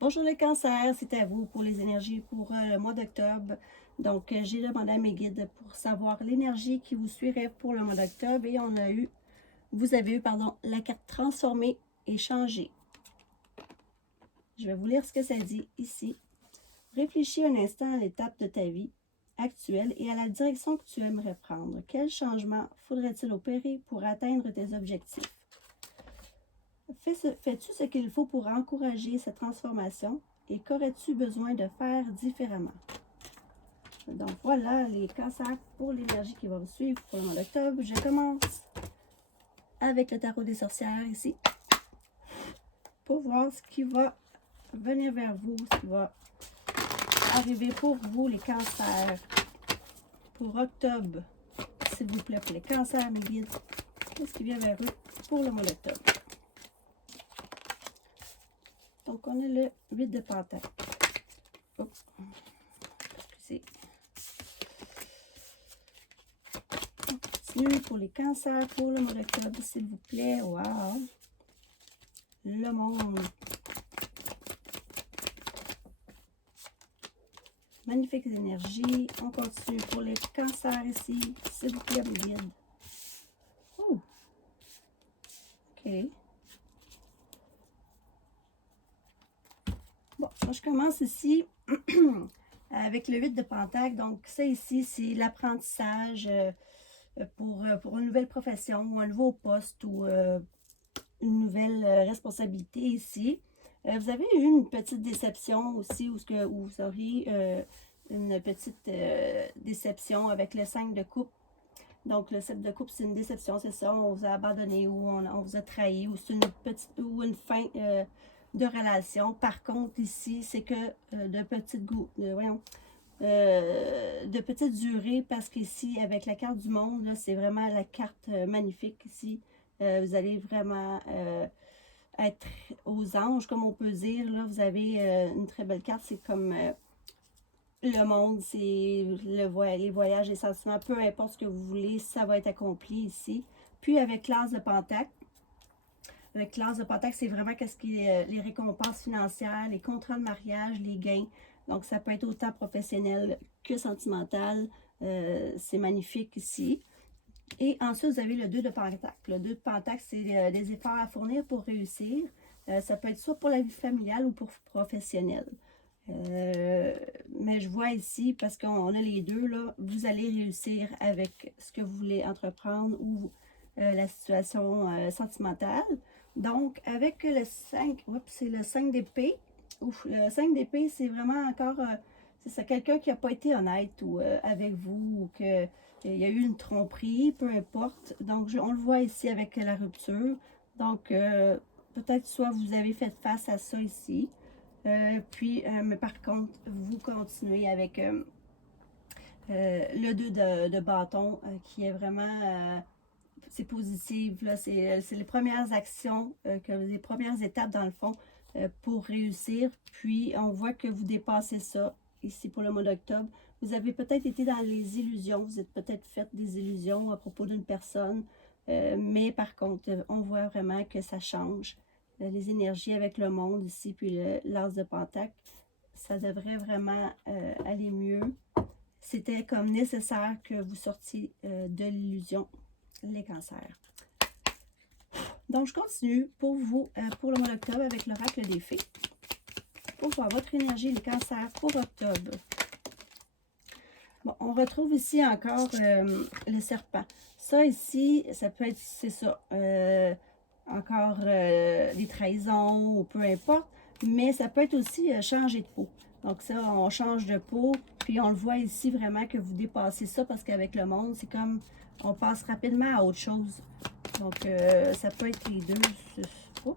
Bonjour le cancer, c'est à vous pour les énergies pour le mois d'octobre. Donc, j'ai demandé à mes guides pour savoir l'énergie qui vous suivrait pour le mois d'octobre et vous avez eu, pardon, la carte transformée et changée. Je vais vous lire ce que ça dit ici. Réfléchis un instant à l'étape de ta vie actuelle et à la direction que tu aimerais prendre. Quel changement faudrait-il opérer pour atteindre tes objectifs? Fais-tu ce qu'il faut pour encourager cette transformation et qu'aurais-tu besoin de faire différemment? Donc voilà les cancers pour l'énergie qui va vous suivre pour le mois d'octobre. Je commence avec le tarot des sorcières ici pour voir ce qui va venir vers vous, ce qui va arriver pour vous les cancers pour octobre. S'il vous plaît, pour les cancers, mes guides, qu'est-ce qui vient vers eux pour le mois d'octobre? Donc on a le 8 de Pentacles. Oups. Excusez. Continue pour les cancers pour le mois d'octobre, s'il vous plaît. Wow! Le monde. Magnifique énergie. On continue pour les cancers ici, s'il vous plaît, mes guides. Oh! OK. Bon, je commence ici avec le 8 de Pentacle. Donc, ça ici, c'est l'apprentissage pour une nouvelle profession, ou un nouveau poste, ou une nouvelle responsabilité ici. Vous avez eu une petite déception aussi, où vous auriez une petite déception avec le 5 de coupe. Donc, le 7 de coupe, c'est une déception, c'est ça. On vous a abandonné ou on vous a trahi ou c'est une fin de relation. Par contre, ici, c'est que de petite durée parce qu'ici, avec la carte du monde, c'est vraiment la carte magnifique ici. Vous allez vraiment être aux anges, comme on peut dire. Là, vous avez une très belle carte. C'est comme le monde, c'est les voyages, les sentiments, peu importe ce que vous voulez, ça va être accompli ici. Puis avec l'As de Pentacle, c'est vraiment qu'est-ce qui est les récompenses financières, les contrats de mariage, les gains. Donc, ça peut être autant professionnel que sentimental. C'est magnifique ici. Et ensuite, vous avez le 2 de Pentacle. Le 2 de Pentacle, c'est des efforts à fournir pour réussir. Ça peut être soit pour la vie familiale ou pour professionnelle. Mais je vois ici, parce qu'on a les deux, là, vous allez réussir avec ce que vous voulez entreprendre ou la situation sentimentale. Donc, avec le 5, c'est le 5 d'épée. Le 5 d'épée, c'est vraiment encore, c'est ça, quelqu'un qui n'a pas été honnête ou, avec vous ou qu'il y a eu une tromperie, peu importe. Donc, on le voit ici avec la rupture. Donc, peut-être soit vous avez fait face à ça ici. Mais par contre, vous continuez avec le 2 de bâton qui est vraiment c'est positif. C'est les premières actions, les premières étapes dans le fond pour réussir. Puis on voit que vous dépassez ça ici pour le mois d'octobre. Vous avez peut-être été dans les illusions, vous êtes peut-être fait des illusions à propos d'une personne, mais par contre, on voit vraiment que ça change. Les énergies avec le monde ici, puis l'as de Pentacle, ça devrait vraiment aller mieux. C'était comme nécessaire que vous sortiez de l'illusion, les cancers. Donc, je continue pour vous, pour le mois d'octobre, avec l'oracle des fées. Pour voir votre énergie, les cancers, pour octobre. Bon, on retrouve ici encore le serpent. Ça ici, ça peut être, c'est ça, encore des trahisons ou peu importe, mais ça peut être aussi changer de peau. Donc ça, on change de peau, puis on le voit ici vraiment que vous dépassez ça parce qu'avec le monde, c'est comme on passe rapidement à autre chose. Donc ça peut être les deux. Oh.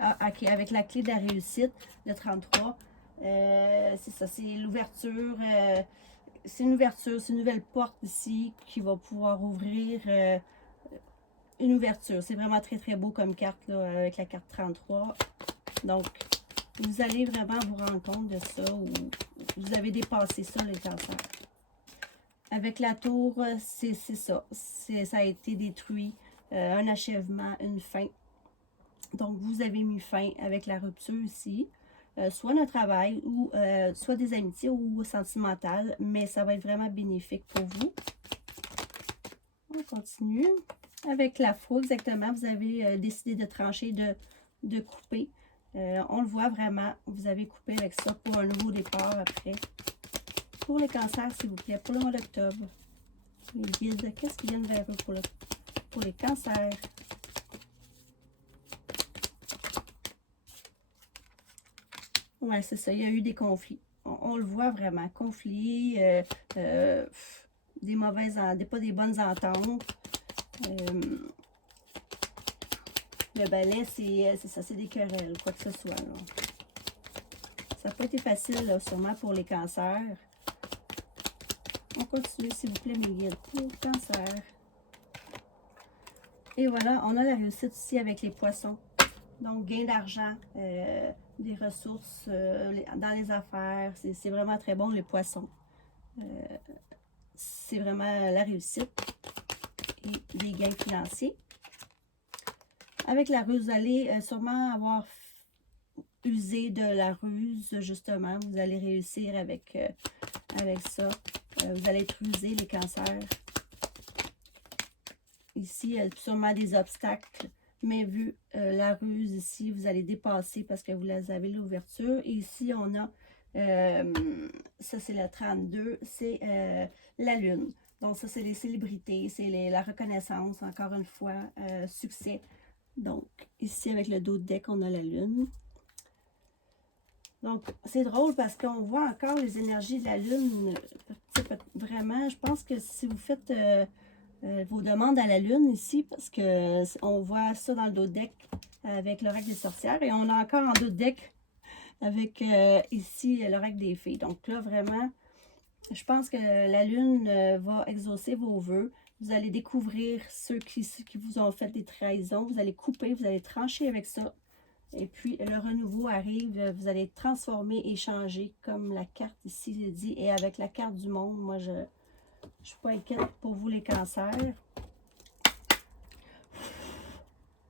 Ah, ok, avec la clé de la réussite, le 33, c'est ça, c'est l'ouverture. C'est une ouverture, c'est une nouvelle porte ici qui va pouvoir ouvrir une ouverture. C'est vraiment très très beau comme carte là, avec la carte 33. Donc, vous allez vraiment vous rendre compte de ça ou vous avez dépassé ça, les cancers. Avec la tour, c'est ça. Ça a été détruit, un achèvement, une fin. Donc, vous avez mis fin avec la rupture ici. soit un travail ou soit des amitiés ou sentimentales, mais ça va être vraiment bénéfique pour vous. On continue. Avec la faux, exactement, vous avez décidé de trancher, de couper. On le voit vraiment, vous avez coupé avec ça pour un nouveau départ après. Pour les cancers, s'il vous plaît, pour le mois d'octobre. Les guides, qu'est-ce qui vient vers eux pour les cancers? Ouais, c'est ça, il y a eu des conflits. On le voit vraiment, conflits, pas des bonnes ententes. Le balai, c'est ça, c'est des querelles, quoi que ce soit. Là. Ça n'a pas été facile, là, sûrement, pour les cancers. On continue, s'il vous plaît, mes guides, pour le cancer. Et voilà, on a la réussite ici avec les poissons. Donc, gain d'argent, des ressources dans les affaires. C'est vraiment très bon, les poissons. C'est vraiment la réussite et des gains financiers. Avec la ruse, vous allez sûrement avoir usé de la ruse, justement. Vous allez réussir avec ça. Vous allez être rusé, les cancers. Ici, il y a sûrement des obstacles. Mais vu la ruse ici, vous allez dépasser parce que vous avez l'ouverture. Et ici, on a, ça c'est le 32, c'est la lune. Donc ça, c'est les célébrités, c'est la reconnaissance, encore une fois, succès. Donc ici, avec le dos de deck, on a la lune. Donc c'est drôle parce qu'on voit encore les énergies de la lune. Vraiment, je pense que si vous faites... vos demandes à la lune ici, parce que on voit ça dans le dos de deck avec l'oracle des sorcières, et on a encore en dos de deck avec ici l'oracle des fées. Donc là, vraiment, je pense que la lune va exaucer vos vœux. Vous allez découvrir ceux qui vous ont fait des trahisons. Vous allez couper, vous allez trancher avec ça. Et puis, le renouveau arrive. Vous allez transformer et changer, comme la carte ici le dit. Et avec la carte du monde, moi, je ne suis pas inquiète pour vous, les cancers.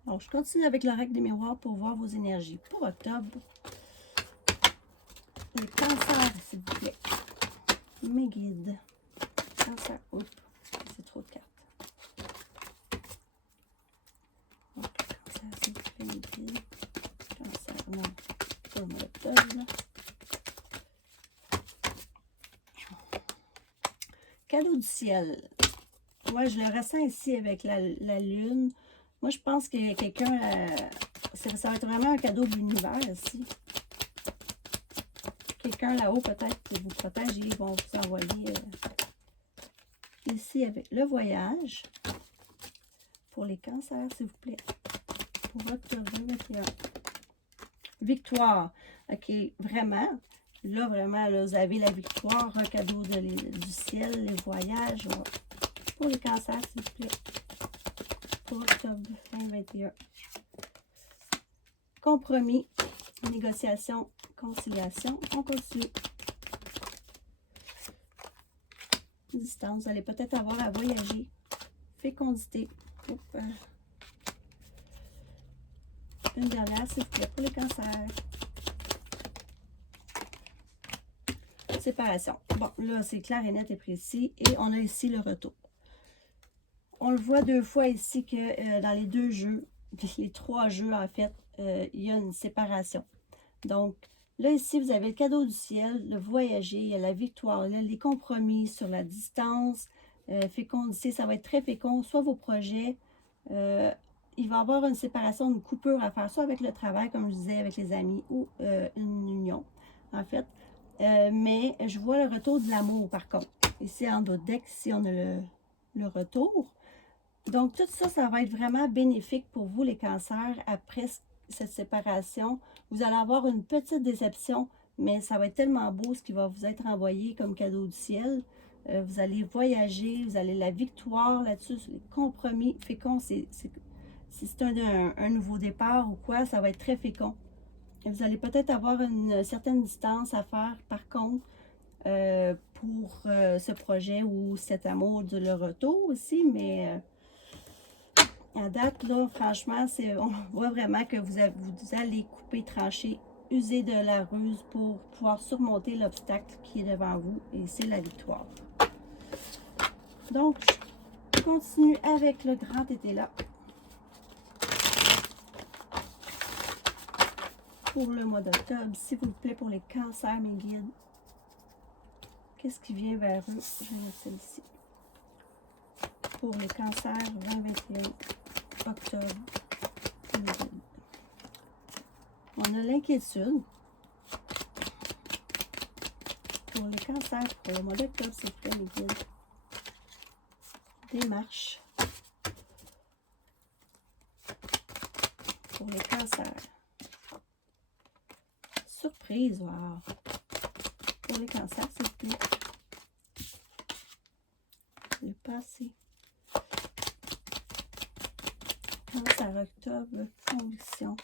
Alors, je continue avec l'oracle des miroirs pour voir vos énergies. Pour octobre, les cancers, s'il vous plaît. Mes guides. Cancer, oups, c'est trop de cartes. Donc, cancer, s'il vous plaît, mes guides. Cancer, non, pour le mois d'octobre. Cadeau du ciel. Moi, je le ressens ici avec la lune. Moi, je pense qu'il y a quelqu'un... ça va être vraiment un cadeau de l'univers ici. Quelqu'un là-haut, peut-être, qui vous protège et ils vont vous envoyer... ici, avec le voyage. Pour les cancers, s'il vous plaît. Pour octobre 21. Victoire. OK, vraiment. Là, vraiment, là, vous avez la victoire, un cadeau du ciel, les voyages. Pour les cancers, s'il vous plaît. Pour octobre 2021. Compromis, négociation, conciliation. On continue. Distance, vous allez peut-être avoir à voyager. Fécondité. Une dernière, s'il vous plaît, pour les cancers. Séparation. Bon, là, c'est clair et net et précis. Et on a ici le retour. On le voit deux fois ici que dans les deux jeux, les trois jeux, en fait, il y a une séparation. Donc, là, ici, vous avez le cadeau du ciel, le voyager, il y a la victoire, là, les compromis sur la distance, fécondité, ça va être très fécond, soit vos projets, il va y avoir une séparation, une coupure à faire, soit avec le travail, comme je disais, avec les amis, ou une union, en fait. Mais je vois le retour de l'amour, par contre. Ici, en dos de deck, ici, on a le retour. Donc, tout ça, ça va être vraiment bénéfique pour vous, les cancers, après cette séparation. Vous allez avoir une petite déception, mais ça va être tellement beau ce qui va vous être envoyé comme cadeau du ciel. Vous allez voyager, vous allez la victoire là-dessus, les compromis féconds. Si c'est un nouveau départ ou quoi, ça va être très fécond. Et vous allez peut-être avoir une certaine distance à faire, par contre, pour ce projet ou cet amour de le retour aussi, mais à date, là, franchement, on voit vraiment que vous allez couper, trancher user de la ruse pour pouvoir surmonter l'obstacle qui est devant vous et c'est la victoire. Donc, je continue avec le grand été là. Pour le mois d'octobre, s'il vous plaît, pour les cancers, mes guides. Qu'est-ce qui vient vers eux? Je vais mettre celle-ci. Pour les cancers 2021, octobre. On a l'inquiétude. Pour les cancers, pour le mois d'octobre, c'est fait, mes guides. Démarche. Pour les cancers. Surprise, wow. Pour les cancers, s'il vous plaît. Le passé. Cancer octobre, conviction.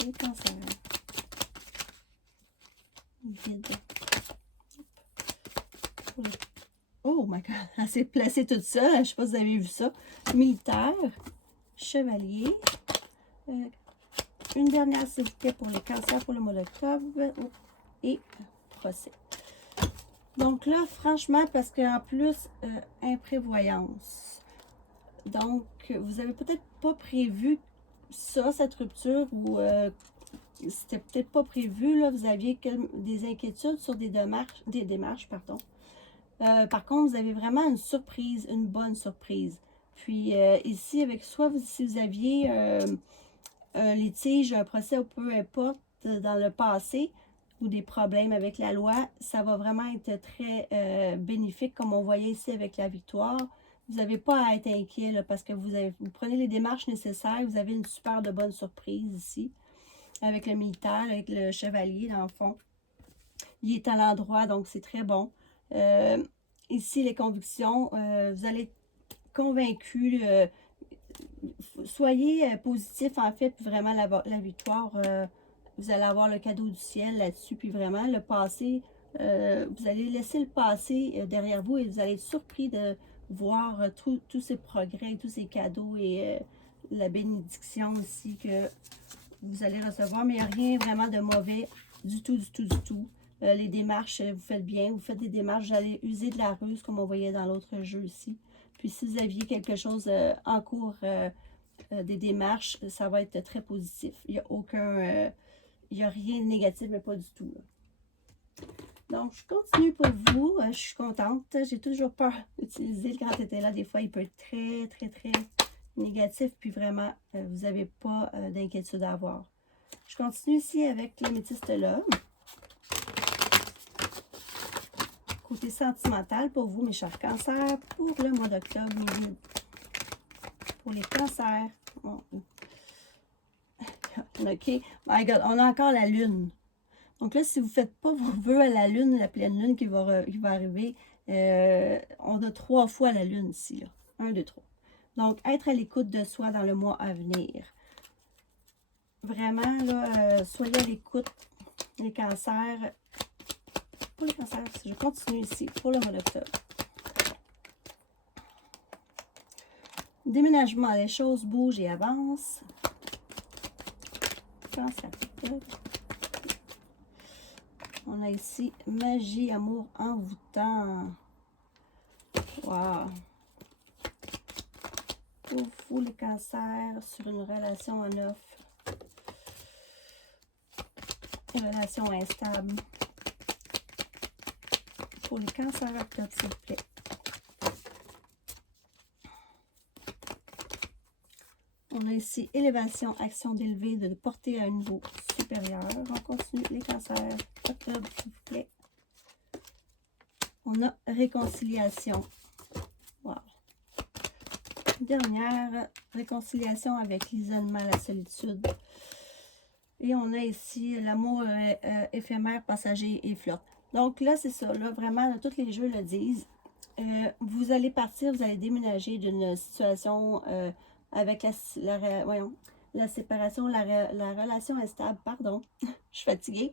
Les cancers. Vide. Oh my god, elle s'est placée toute seule. Je ne sais pas si vous avez vu ça. Militaire, chevalier. Une dernière, s'il vous plaît, pour les cancers pour le mois d'octobre. Et procès. Donc là, franchement, parce qu'en plus, imprévoyance. Donc, vous n'avez peut-être pas prévu ça, cette rupture, ou c'était peut-être pas prévu, là, vous aviez des inquiétudes sur des démarches, pardon. Par contre, vous avez vraiment une surprise, une bonne surprise. Puis ici, avec soit si vous aviez un litige, un procès ou peu importe dans le passé, ou des problèmes avec la loi, ça va vraiment être très bénéfique, comme on voyait ici avec la victoire. Vous n'avez pas à être inquiet là, parce que vous prenez les démarches nécessaires. Vous avez une super de bonne surprise ici, avec le militaire, avec le chevalier dans le fond. Il est à l'endroit, donc c'est très bon. Ici, les convictions, vous allez être convaincu. Soyez positif, en fait, puis vraiment la victoire, vous allez avoir le cadeau du ciel là-dessus, puis vraiment le passé, vous allez laisser le passé derrière vous et vous allez être surpris de voir tous ces progrès, tous ces cadeaux et la bénédiction aussi que vous allez recevoir, mais il n'y a rien vraiment de mauvais du tout, du tout, du tout. Les démarches, vous faites bien, vous faites des démarches, vous allez user de la ruse comme on voyait dans l'autre jeu ici. Puis si vous aviez quelque chose en cours, des démarches, ça va être très positif. Il n'y a aucun, il n'y a rien de négatif, mais pas du tout. Là. Donc, je continue pour vous. Je suis contente. J'ai toujours peur d'utiliser le grand été là. Des fois, il peut être très, très, très négatif. Puis vraiment, vous n'avez pas d'inquiétude à avoir. Je continue ici avec l'améthyste là. Côté sentimental pour vous, mes chers cancers, pour le mois d'octobre. Pour les cancers. Bon. OK. My God, on a encore la lune. Donc là, si vous ne faites pas vos vœux à la lune, la pleine lune qui va arriver, on a 3 fois la lune ici. Là. 1, 2, 3. Donc, être à l'écoute de soi dans le mois à venir. Vraiment, là, soyez à l'écoute. Les cancers. Pour les cancers, je continue ici pour le mois d'octobre. Déménagement, les choses bougent et avancent. Cancer. On a ici magie, amour envoûtant. Wow. Pour vous, les cancers, sur une relation en neuf. Une relation instable. Pour les cancers octobre, s'il vous plaît. On a ici élévation, action d'élever, de porter à un niveau supérieur. On continue les cancers octobre, s'il vous plaît. On a réconciliation. Wow. Dernière réconciliation avec l'isolement, la solitude. Et on a ici l'amour éphémère, passager et flotte. Donc là, c'est ça. Là, vraiment, tous les jeux le disent. Vous allez partir, vous allez déménager d'une situation avec la séparation, la relation instable, pardon, je suis fatiguée.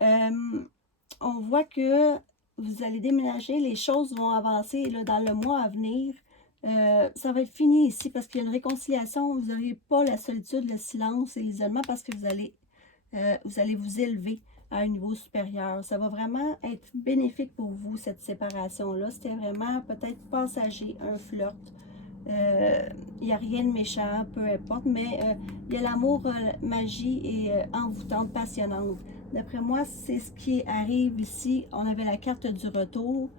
On voit que vous allez déménager, les choses vont avancer là, dans le mois à venir. ça va être fini ici parce qu'il y a une réconciliation. Vous n'aurez pas la solitude, le silence et l'isolement parce que vous allez vous élever à un niveau supérieur. Ça va vraiment être bénéfique pour vous, cette séparation-là. C'était vraiment peut-être passager, un flirt. Il n'y a rien de méchant, peu importe, mais il y a l'amour, magie et envoûtante, passionnante. D'après moi, c'est ce qui arrive ici. On avait la carte du retour.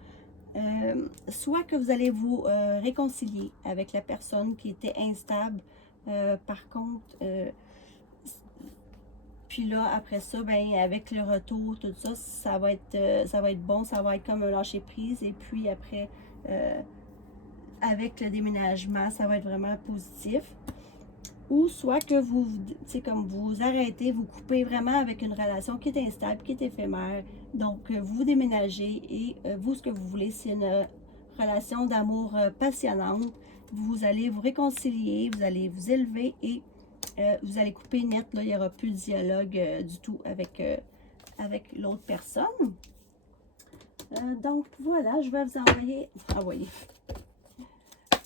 Soit que vous allez vous réconcilier avec la personne qui était instable. Par contre, puis là, après ça, ben, avec le retour, tout ça, ça va être bon, ça va être comme un lâcher-prise. Et puis après, avec le déménagement, ça va être vraiment positif. Ou soit que vous, comme vous arrêtez, vous coupez vraiment avec une relation qui est instable, qui est éphémère. Donc, vous déménagez et vous, ce que vous voulez, c'est une relation d'amour passionnante. Vous allez vous réconcilier, vous allez vous élever et vous allez couper net. Là, il n'y aura plus de dialogue du tout avec l'autre personne. Donc, voilà, je vais vous envoyer.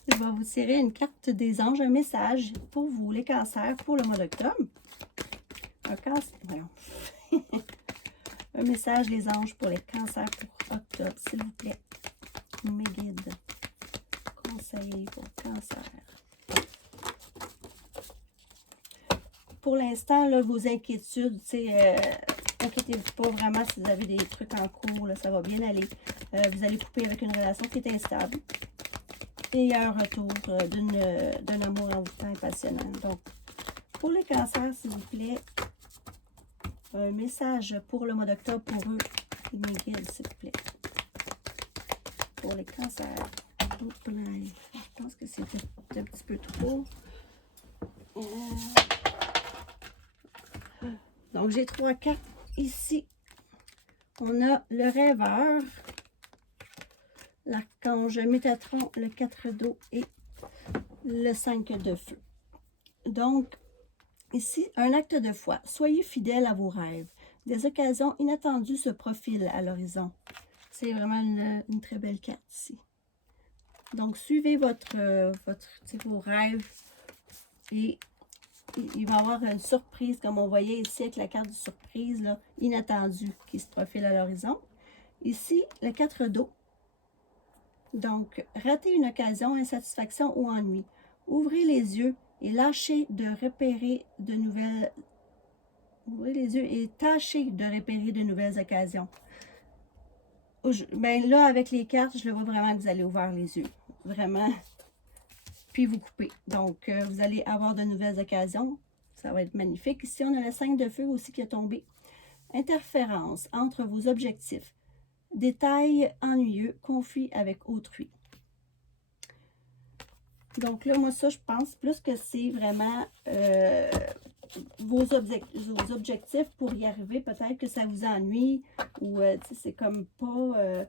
Je vais vous tirer une carte des anges, un message pour vous, les cancers, pour le mois d'octobre. Un message des anges pour les cancers pour octobre, s'il vous plaît. Mes guides, conseillers pour cancer. Pour l'instant, vos inquiétudes, inquiétez-vous pas vraiment si vous avez des trucs en cours, là, ça va bien aller. Vous allez couper avec une relation qui est instable. Et il y a un retour d'un amour envoûtant et passionnant. Donc, pour les cancers, s'il vous plaît, un message pour le mois d'octobre pour eux. Mes guides, s'il vous plaît. Pour les cancers. Je pense que c'est un petit peu trop. Donc, j'ai 3 cartes ici. On a le rêveur, l'archange Métatron, le 4 d'eau et le 5 de feu. Donc, ici, un acte de foi. Soyez fidèles à vos rêves. Des occasions inattendues se profilent à l'horizon. C'est vraiment une très belle carte ici. Donc, suivez vos rêves et il va y avoir une surprise, comme on voyait ici avec la carte de surprise, là, inattendue, qui se profile à l'horizon. Ici, le 4 d'eau. Donc, ratez une occasion, insatisfaction ou ennui. Ouvrez les yeux et lâchez de repérer de nouvelles... Ouvrez les yeux et tâchez de repérer de nouvelles occasions. Ben là, avec les cartes, je le vois vraiment que vous allez ouvrir les yeux. Vraiment. Puis vous coupez. Donc, vous allez avoir de nouvelles occasions. Ça va être magnifique. Ici, on a le 5 de feu aussi qui est tombé. Interférence entre vos objectifs. Détails ennuyeux, conflit avec autrui. Donc là, moi, ça, je pense plus que c'est vraiment vos objectifs pour y arriver. Peut-être que ça vous ennuie ou c'est comme pas...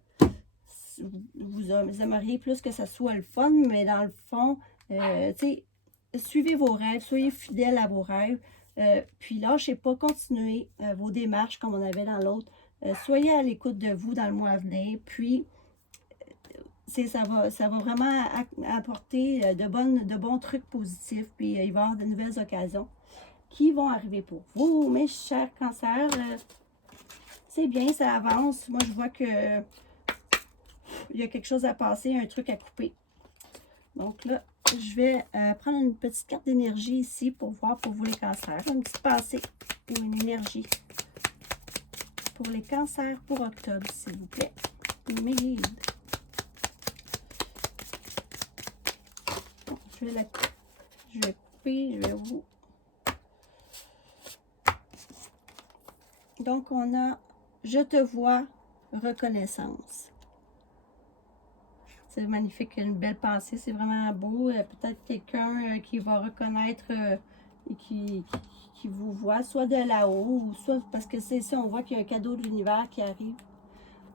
vous aimeriez plus que ça soit le fun, mais dans le fond, suivez vos rêves, soyez fidèles à vos rêves, puis lâchez pas, continuez vos démarches comme on avait dans l'autre. Soyez à l'écoute de vous dans le mois à venir, puis ça va vraiment apporter de bons trucs positifs, puis il va y avoir de nouvelles occasions qui vont arriver pour vous, mes chers cancers. C'est bien, ça avance. Moi, je vois que il y a quelque chose à passer, un truc à couper. Donc là, je vais prendre une petite carte d'énergie ici pour voir pour vous les cancers. Une petite pensée ou une énergie pour les cancers pour octobre, s'il vous plaît. Mes guides. Bon, je vais couper, je vais vous... Donc, on a « Je te vois, reconnaissance ». C'est magnifique, une belle pensée, c'est vraiment beau. Peut-être quelqu'un qui va reconnaître et qui vous voit, soit de là-haut, ou soit parce que c'est ça, on voit qu'il y a un cadeau de l'univers qui arrive.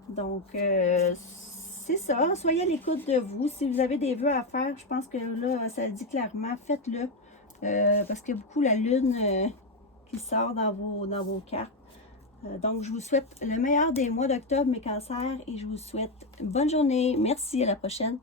Donc, c'est ça, soyez à l'écoute de vous. Si vous avez des vœux à faire, je pense que là, ça le dit clairement, faites-le. Parce qu'il y a beaucoup la lune qui sort dans vos cartes. Donc, je vous souhaite le meilleur des mois d'octobre, mes cancers, et je vous souhaite une bonne journée. Merci, à la prochaine.